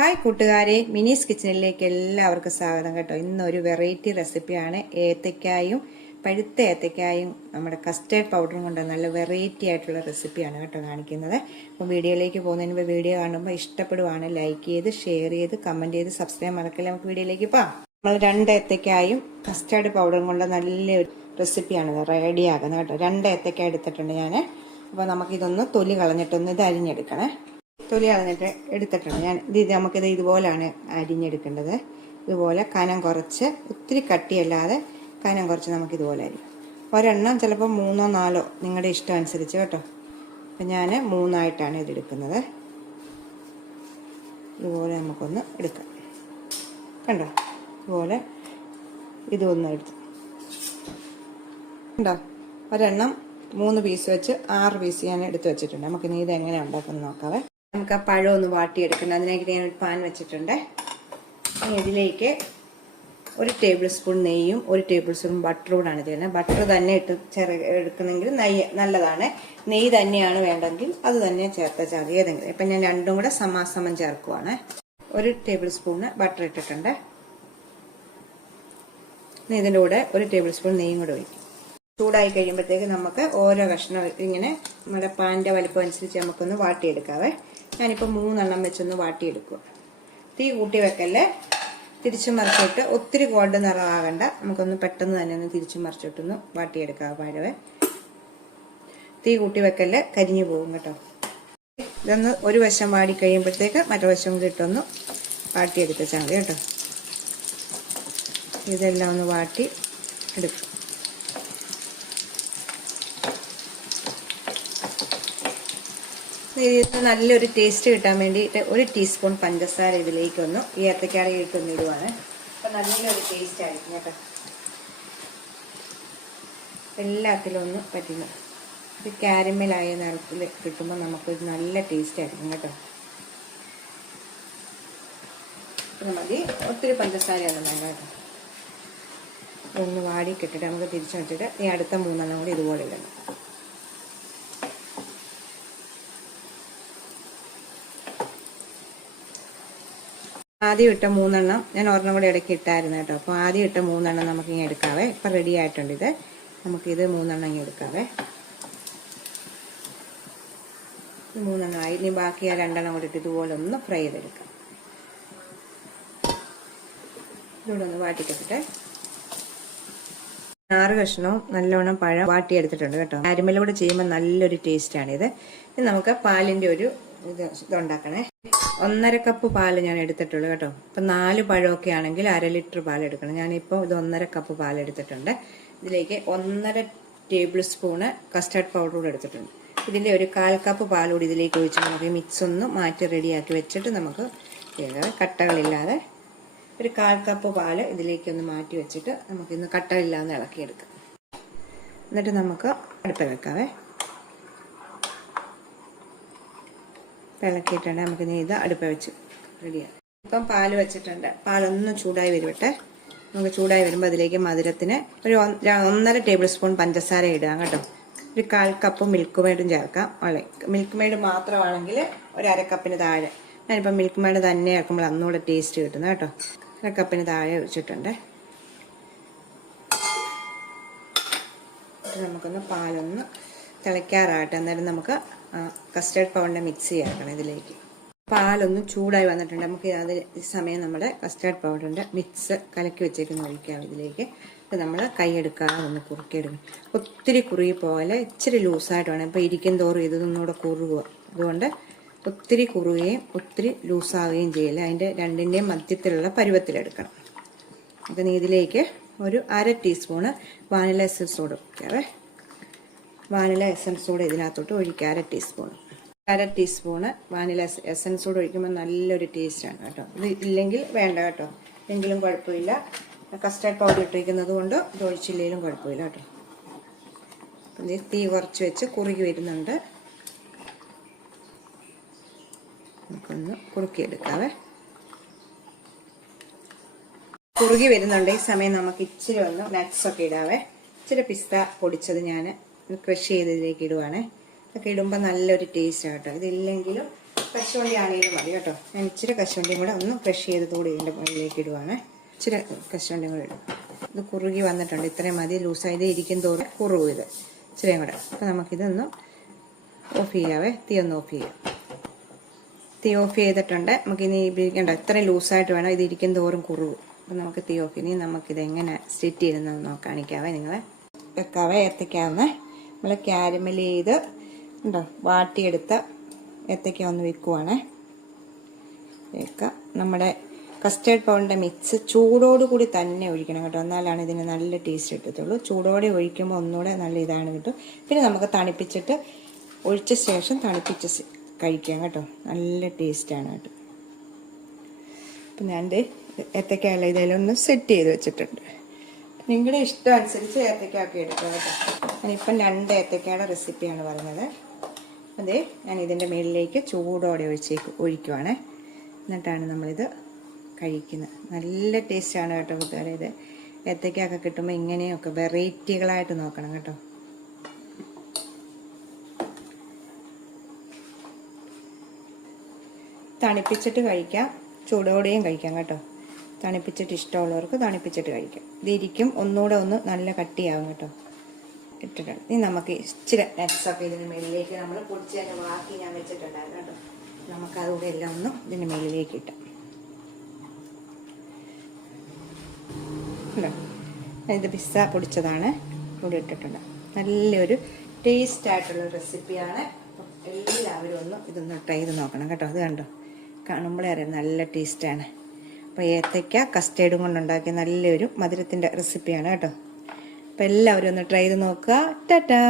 Hi കൂട്ടുകാരെ, മിനീസ് കിച്ചണിലേക്ക് എല്ലാവർക്കും സ്വാഗതം കേട്ടോ. ഇന്നൊരു വെറൈറ്റി റെസിപ്പിയാണ്. ഏത്തക്കായും പഴുത്ത ഏത്തക്കായും നമ്മുടെ കസ്റ്റേർഡ് പൗഡറും കൊണ്ട് നല്ല വെറൈറ്റി ആയിട്ടുള്ള റെസിപ്പിയാണ് കേട്ടോ കാണിക്കുന്നത്. അപ്പോൾ വീഡിയോയിലേക്ക് പോകുന്നതിന് മുമ്പ് വീഡിയോ കാണുമ്പോൾ ഇഷ്ടപ്പെടുവാണ് ലൈക്ക് ചെയ്ത് ഷെയർ ചെയ്ത് കമൻറ്റ് ചെയ്ത് സബ്സ്ക്രൈബ് മറക്കില്ല. നമുക്ക് വീഡിയോയിലേക്ക് പോകാം. നമ്മൾ 2 ഏത്തക്കായും കസ്റ്റേർഡ് പൗഡറും കൊണ്ട് നല്ലൊരു റെസിപ്പിയാണ് റെഡിയാക്കുന്നത് കേട്ടോ. 2 ഏത്തക്ക എടുത്തിട്ടുണ്ട് ഞാൻ. അപ്പോൾ നമുക്കിതൊന്ന് തൊലി കളഞ്ഞിട്ടൊന്ന് ഇത് അരിഞ്ഞെടുക്കണേ. തൊലി കളഞ്ഞിട്ട് എടുത്തിട്ടുണ്ട് ഞാൻ. നമുക്കിത് ഇതുപോലെയാണ് അരിഞ്ഞെടുക്കേണ്ടത്. ഇതുപോലെ കനം കുറച്ച്, ഒത്തിരി കട്ടിയല്ലാതെ കനം കുറച്ച് നമുക്കിതുപോലെ അരിയും. ഒരെണ്ണം ചിലപ്പോൾ 3 or 4 നിങ്ങളുടെ ഇഷ്ടം അനുസരിച്ച് കേട്ടോ. അപ്പം ഞാൻ 3 ഇതെടുക്കുന്നത്. ഇതുപോലെ നമുക്കൊന്ന് എടുക്കാം. കണ്ടോ, ഇതുപോലെ ഇതൊന്നും എടുത്ത് കണ്ടോ, ഒരെണ്ണം 3 പീസ് വെച്ച് 6 പീസ് ഞാൻ എടുത്ത് വെച്ചിട്ടുണ്ട്. നമുക്കിനി ഇത് എങ്ങനെ ഉണ്ടാക്കുന്നത് നോക്കാവേ. നമുക്ക് ആ പഴം ഒന്ന് വാട്ടിയെടുക്കണം. അതിനായിട്ട് ഞാൻ ഒരു പാൻ വെച്ചിട്ടുണ്ട്. ഇതിലേക്ക് 1 ടേബിൾ സ്പൂൺ നെയ്യും 1 ടേബിൾ സ്പൂൺ ബട്ടറും കൂടാണ് ചെയ്യുന്നത്. ബട്ടർ തന്നെ ഇട്ട് എടുക്കുന്നെങ്കിൽ നല്ലതാണ്. നെയ്യ് തന്നെയാണ് വേണ്ടെങ്കിൽ അത് തന്നെ ചേർത്താൽ മതി ഏതെങ്കിലും. ഇപ്പം ഞാൻ രണ്ടും കൂടെ സമാസമം ചേർക്കുവാണ്. 1 ടേബിൾ സ്പൂണ് ബട്ടർ ഇട്ടിട്ടുണ്ട്. ഇതിൻ്റെ കൂടെ 1 ടേബിൾ സ്പൂൺ നെയ്യും കൂടെ ഒഴിക്കും. ചൂടായി കഴിയുമ്പോഴത്തേക്ക് നമുക്ക് ഓരോ കഷ്ണം ഇങ്ങനെ നമ്മുടെ പാൻ്റെ വലിപ്പം അനുസരിച്ച് നമുക്കൊന്ന് വാട്ടിയെടുക്കാവേ. ഞാനിപ്പോൾ 3 വെച്ചൊന്ന് വാട്ടിയെടുക്കുക. തീ കൂട്ടി വെക്കല്ലേ, തിരിച്ചു മറിച്ചിട്ട് ഒത്തിരി ഗോൾഡ് നിറമാകണ്ട. നമുക്കൊന്ന് പെട്ടെന്ന് തന്നെ ഒന്ന് തിരിച്ചു മറിച്ചിട്ടൊന്ന് വാട്ടിയെടുക്കാം പഴവേ. തീ കൂട്ടി വെക്കല്ലേ, കരിഞ്ഞു പോകും കേട്ടോ. ഇതൊന്ന് ഒരു വശം വാടി കഴിയുമ്പോഴത്തേക്ക് മറ്റു വശം കൂടി ഇട്ടൊന്ന് വാട്ടിയെടുത്താൽ മതി കേട്ടോ. ഇതെല്ലാം ഒന്ന് വാട്ടി എടുക്കും. ഇതിന് നല്ലൊരു ടേസ്റ്റ് കിട്ടാൻ വേണ്ടിയിട്ട് 1 ടീസ്പൂൺ പഞ്ചസാര ഇതിലേക്കൊന്ന് ഈ ഏത്തക്കാടയിട്ടൊന്ന് ഇടുവാണ്. അപ്പം നല്ലൊരു ടേസ്റ്റ് ആയിരിക്കും കേട്ടോ. എല്ലാത്തിലും ഒന്ന് പറ്റുന്നു. ഇത് കാരമലായ നിറത്തിൽ കിട്ടുമ്പോൾ നമുക്കൊരു നല്ല ടേസ്റ്റ് ആയിരിക്കും കേട്ടോ. മതി, ഒത്തിരി പഞ്ചസാരയൊന്നും വേണ്ട കേട്ടോ. ഒന്ന് വാടി കിട്ടിട്ട് നമുക്ക് തിരിച്ചു വെച്ചിട്ട് ഈ അടുത്ത 3 കൂടി ഇതുപോലെ ഇടണം. ആദ്യം ഇട്ട 3 ഞാൻ ഒരെണ്ണം കൂടെ ഇടയ്ക്ക് ഇട്ടായിരുന്നു കേട്ടോ. അപ്പോൾ ആദ്യം ഇട്ട 3 നമുക്ക് ഇങ്ങനെ എടുക്കാവേ. ഇപ്പം റെഡി ആയിട്ടുണ്ട് ഇത്. നമുക്കിത് 3 ഇങ്ങനെ എടുക്കാവേ. 3 ആയി. ഇനി ബാക്കി ആ 2 കൂടെ ഇട്ട് ഇതുപോലെ ഒന്ന് ഫ്രൈ ചെയ്തെടുക്കാം. ഇതൂടെ ഒന്ന് വാട്ടിക്കെട്ടിട്ടെ. 6 കഷ്ണവും നല്ലോണം പഴം വാട്ടിയെടുത്തിട്ടുണ്ട് കേട്ടോ. അരിമലൂടെ ചെയ്യുമ്പോൾ നല്ലൊരു ടേസ്റ്റാണിത്. ഇനി നമുക്ക് പാലിൻ്റെ ഒരു ഇതുണ്ടാക്കണേ. 1.5 കപ്പ് പാല് ഞാൻ എടുത്തിട്ടുള്ളൂ കേട്ടോ. ഇപ്പം 4 പഴമൊക്കെ ആണെങ്കിൽ 1/2 ലിറ്റർ പാൽ എടുക്കണം. ഞാനിപ്പോൾ ഇത് 1.5 കപ്പ് പാൽ എടുത്തിട്ടുണ്ട്. ഇതിലേക്ക് 1.5 ടേബിൾ സ്പൂണ് കസ്റ്റർഡ് പൗഡർ കൂടെ എടുത്തിട്ടുണ്ട്. ഇതിൻ്റെ ഒരു 1/4 കപ്പ് പാൽ കൂടി ഇതിലേക്ക് ഒഴിച്ച് നമുക്ക് മിക്സ് ഒന്ന് മാറ്റി റെഡിയാക്കി വെച്ചിട്ട് നമുക്ക് കട്ടകളില്ലാതെ ഒരു 1/4 കപ്പ് പാൽ ഇതിലേക്കൊന്ന് മാറ്റി വെച്ചിട്ട് നമുക്കിന്ന് കട്ടകളില്ലാതെ ഇളക്കിയെടുക്കാം. എന്നിട്ട് നമുക്ക് അടുപ്പിൽ വെക്കാവേ. ഇളക്കിയിട്ടുണ്ട്. നമുക്ക് ഇത് അടുപ്പ് വെച്ച് റെഡിയാണ്. ഇപ്പം പാല് വെച്ചിട്ടുണ്ട്. പാലൊന്ന് ചൂടായി വരുവട്ടെ. നമുക്ക് ചൂടായി വരുമ്പോൾ അതിലേക്ക് മധുരത്തിന് ഒരു 1.5 ടേബിൾ സ്പൂൺ പഞ്ചസാര ഇടാം കേട്ടോ. ഒരു 1/4 കപ്പ് മിൽക്ക് മെയ്ഡും ചേർക്കാം. മിൽക്ക് മെയ്ഡ് മാത്രമാണെങ്കിൽ ഒരു 1/2 കപ്പിന് താഴെ. ഞാനിപ്പോൾ മിൽക്ക് മെയ്ഡ് തന്നെ ആക്കുമ്പോൾ അന്നുകൂടെ ടേസ്റ്റ് കിട്ടുന്നത് കേട്ടോ. 1/2 കപ്പിന് താഴെ ഒഴിച്ചിട്ടുണ്ട്. നമുക്കൊന്ന് പാലൊന്ന് തിളയ്ക്കാറാകട്ടെ. അന്നേരം നമുക്ക് കസ്റ്റേർഡ് പൗഡറിൻ്റെ മിക്സ് ചേർക്കണം ഇതിലേക്ക്. പാലൊന്ന് ചൂടായി വന്നിട്ടുണ്ട്. നമുക്ക് ഈ സമയം നമ്മുടെ കസ്റ്റേർഡ് പൗഡറിൻ്റെ മിക്സ് കലക്കി വെച്ചേക്കുന്ന ഒഴിക്കാം ഇതിലേക്ക്. ഇത് നമ്മൾ കൈയെടുക്കാതെ ഒന്ന് കുറുക്കിയെടുക്കും. ഒത്തിരി കുറുകി പോലെ ഇച്ചിരി ലൂസായിട്ട് വേണം. ഇപ്പോൾ ഇരിക്കും തോറും ഇതൊന്നുകൂടെ കുറുകുക. അതുകൊണ്ട് ഒത്തിരി കുറുകയും ഒത്തിരി ലൂസാവുകയും ചെയ്യില്ല. അതിൻ്റെ രണ്ടിൻ്റെയും മധ്യത്തിലുള്ള പരുവത്തിലെടുക്കണം. അപ്പം ഇതിലേക്ക് ഒരു 1/2 ടീസ്പൂണ് വാനില എസൻസ് കൂടെ ഒഴിക്കാവേ. വാനില എസൻസ് കൂടെ ഇതിനകത്തോട്ട് ഒഴിക്കുക. 1/2 ടീസ്പൂൺ. 1/2 ടീസ്പൂണ് വാനില എസൻസ് കൂടെ ഒഴിക്കുമ്പോൾ നല്ലൊരു ടേസ്റ്റാണ് കേട്ടോ. ഇത് ഇല്ലെങ്കിൽ വേണ്ട കേട്ടോ. എങ്കിലും കുഴപ്പമില്ല. കസ്റ്റർഡ് പൗഡർ ഇട്ടിരിക്കുന്നത് കൊണ്ട് ഇത് ഒഴിച്ചില്ലെങ്കിലും കുഴപ്പമില്ല കേട്ടോ. തീ കുറച്ച് വെച്ച് കുറുകി വരുന്നുണ്ട്. നമുക്കൊന്ന് കുറുക്കിയെടുക്കാവേ. കുറുകി വരുന്നുണ്ട്. ഈ സമയം നമുക്ക് ഇച്ചിരി ഒന്ന് നട്ട്സൊക്കെ ഇടാവേ. ഇച്ചിരി പിസ്ത പൊടിച്ചത് ഞാൻ ക്രഷ് ചെയ്തതിലേക്ക് ഇടുവാണേ. ഇതൊക്കെ ഇടുമ്പോൾ നല്ലൊരു ടേസ്റ്റ് കേട്ടോ. ഇതില്ലെങ്കിലും കശുവണ്ടി ആണെങ്കിലും മതി കേട്ടോ. ഞാൻ ഇച്ചിരി കശുവണ്ടിയും കൂടെ ഒന്ന് ക്രഷ് ചെയ്തതോടെ ഇതിൻ്റെ മുകളിലേക്ക് ഇടുവാണ്. ഇച്ചിരി കശുവണ്ടിയും കൂടെ ഇടും. ഇത് കുറുകി വന്നിട്ടുണ്ട്. ഇത്രയും മതി. ലൂസായത് ഇരിക്കും തോറും കുറുകും ഇത് ഇച്ചിരിയും കൂടെ. അപ്പോൾ നമുക്കിതൊന്ന് ഓഫ് ചെയ്യാവേ. തീ ഒന്ന് ഓഫ് ചെയ്യാം. തീ ഓഫ് ചെയ്തിട്ടുണ്ട്. നമുക്കിനി ഇരിക്കണ്ട. ഇത്രയും ലൂസായിട്ട് വേണം. ഇത് ഇരിക്കും തോറും കുറുകും. അപ്പം നമുക്ക് തീ ഓഫ്. ഇനി നമുക്കിത് എങ്ങനെ സെറ്റ് ചെയ്തെന്ന് കാണിക്കാവേ നിങ്ങളെ. വെക്കാവേ. ഏത്തയ്ക്കാവുന്ന നമ്മൾ ക്യാരമൽ ചെയ്ത് ഉണ്ടോ വാട്ടിയെടുത്ത ഏത്തയ്ക്ക ഒന്ന് വെക്കുവാണേ. നമ്മുടെ കസ്റ്റേർഡ് പൗഡറിൻ്റെ മിക്സ് ചൂടോടുകൂടി തന്നെ ഒഴിക്കണം കേട്ടോ. എന്നാലാണ് ഇതിന് നല്ല ടേസ്റ്റ് കിട്ടത്തുള്ളൂ. ചൂടോടെ ഒഴിക്കുമ്പോൾ ഒന്നുകൂടെ നല്ല ഇതാണ് കിട്ടും. പിന്നെ നമുക്ക് തണുപ്പിച്ചിട്ട് ഒഴിച്ച ശേഷം തണുപ്പിച്ച് കഴിക്കാം കേട്ടോ. നല്ല ടേസ്റ്റാണ് കേട്ടോ. അപ്പം ഞാൻ ഏത്തയ്ക്കല്ല ഇതെല്ലാം ഒന്ന് സെറ്റ് ചെയ്ത് വെച്ചിട്ടുണ്ട്. നിങ്ങളുടെ ഇഷ്ടം അനുസരിച്ച് ഏത്തയ്ക്കൊക്കെ എടുക്കുക കേട്ടോ. ഞാനിപ്പം 2 ഏത്തയ്ക്കയുടെ റെസിപ്പിയാണ് പറഞ്ഞത്. അതെ, ഞാൻ ഇതിൻ്റെ മുകളിലേക്ക് ചൂടോടെ ഒഴിക്കുവാണ്. എന്നിട്ടാണ് നമ്മളിത് കഴിക്കുന്നത്. നല്ല ടേസ്റ്റാണ് കേട്ടോ കൂട്ടുകാരെ. ഇത് ഏത്തയ്ക്കൊക്കെ കിട്ടുമ്പോൾ ഇങ്ങനെയൊക്കെ വെറൈറ്റികളായിട്ട് നോക്കണം കേട്ടോ. തണുപ്പിച്ചിട്ട് കഴിക്കാം, ചൂടോടെയും കഴിക്കാം കേട്ടോ. തണുപ്പിച്ചിട്ട് ഇഷ്ടമുള്ളവർക്ക് തണുപ്പിച്ചിട്ട് കഴിക്കാം. ഇതിരിക്കും ഒന്നുകൂടെ ഒന്ന് നല്ല കട്ടിയാവും കേട്ടോ. ഇട്ടിട്ടുണ്ട്. ഇനി നമുക്ക് ഇച്ചിരി നട്ട്സൊക്കെ ഇതിന് മേളിലേക്ക് നമ്മൾ പൊടിച്ചതിൻ്റെ ബാക്കി ഞാൻ വെച്ചിട്ടുണ്ടായിരുന്നു കേട്ടോ. നമുക്കതുകൂടെ എല്ലാം ഒന്ന് ഇതിൻ്റെ മേളിലേക്ക് ഇട്ടാം. ഇത് പിസ്സ പൊടിച്ചതാണ് കൂടി ഇട്ടിട്ടുണ്ട്. നല്ലൊരു ടേസ്റ്റ് ആയിട്ടുള്ള റെസിപ്പിയാണ്. അപ്പം എല്ലാവരും ഇതൊന്ന് ട്രൈ ചെയ്ത് നോക്കണം കേട്ടോ. അത് കണ്ടോ, കാണുമ്പോഴേ അറിയാം നല്ല ടേസ്റ്റാണ്. അപ്പോൾ ഏത്തയ്ക്ക കസ്റ്റേർഡും കൊണ്ടുണ്ടാക്കിയ നല്ലൊരു മധുരത്തിൻ്റെ റെസിപ്പിയാണ് കേട്ടോ. അപ്പോൾ എല്ലാവരും ഒന്ന് ട്രൈ ചെയ്ത് നോക്കുക. ടാറ്റാ.